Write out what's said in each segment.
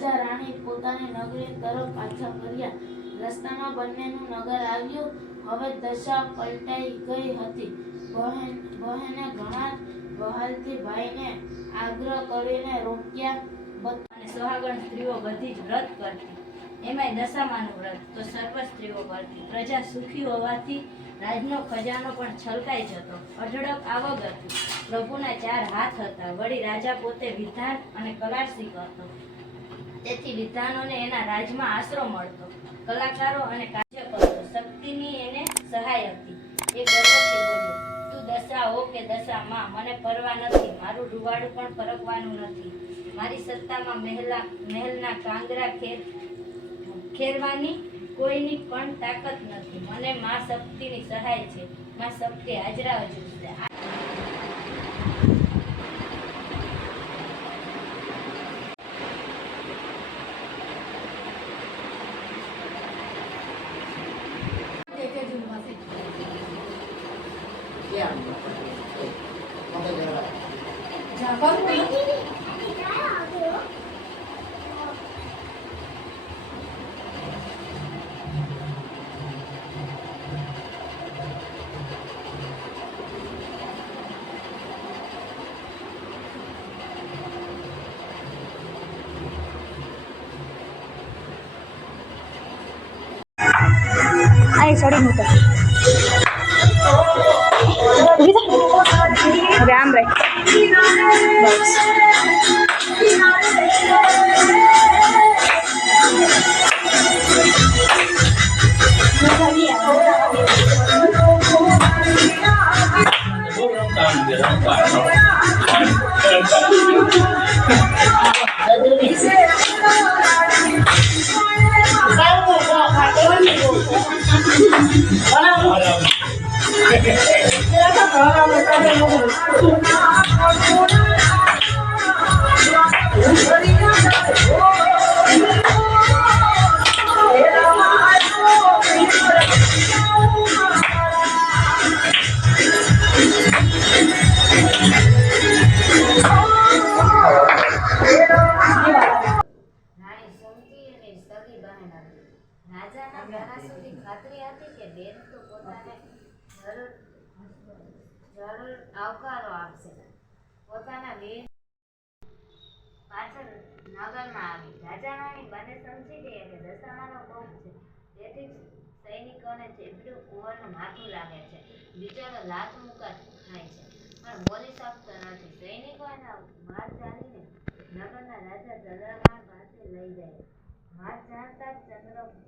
રાજા રાણી પોતાની નગરી તરફ પાછા ફર્યા. રસ્તામાં બંનેનું નગર આવ્યું. હવે દશા પલટાઈ ગઈ હતી. બહેને ઘણા વહાલથી ભાઈને આગ્રહ કરીને રોક્યા. અને સુહાગણ સ્ત્રીઓ બધી જ વ્રત કરતી, એમાંય દશામાનું વ્રત તો સર્વ સ્ત્રીઓ કરતી. પ્રજા સુખી હોવાથી રાજનો ખજાનો પણ છલકાઈ જતો. અઢળક આવક હતી. પ્રભુના 4 હાથ હતા. વળી રાજા પોતે વિધાન અને કલારસી કરતો, તેથી વિધાનોને એના રાજમાં આશરો મળતો. કલાકારો અને કાર્ય કરતો. શક્તિની એને સહાય હતી. એ ગર્વથી બોલ્યો, તું દશા હો કે દશા માં, મને પરવા નથી. મારું રૂવાડું પણ ફરકવાનું નથી. મારી સત્તામાં મહેલના કાંગરા ખેરવાની કોઈની પણ તાકાત નથી. મને માં શક્તિની સહાય છે. માં શક્તિ હાજરા હજુર છે. Ay, sorry mucho. Udah hambre. Bagus. No sabía. રાજાના ઘણા સુધી ખાતરી હતી કે બેન તો પોતાને જરૂર આવકારો આપશે. પોતાના બેન પાછળ નગરમાં આવી. રાજા રાણી બંને સમજી ગયા કે દશામાનો કોપ છે, તેથી સૈનિકોને ચેપડું કુંવરનું માથું લાગે છે. બીજાનો લાત મુકા થાય છે, પણ બોલી શકતો નથી. સૈનિકો એના માર ચાલીને નગરના રાજા ચંદ્રભાન પાસે લઈ જાય. વાત જાણતા ચંદ્રભાન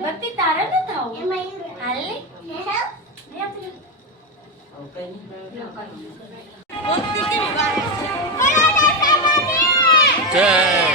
ભક્તિ તારે ન થાવું હાલ ને જય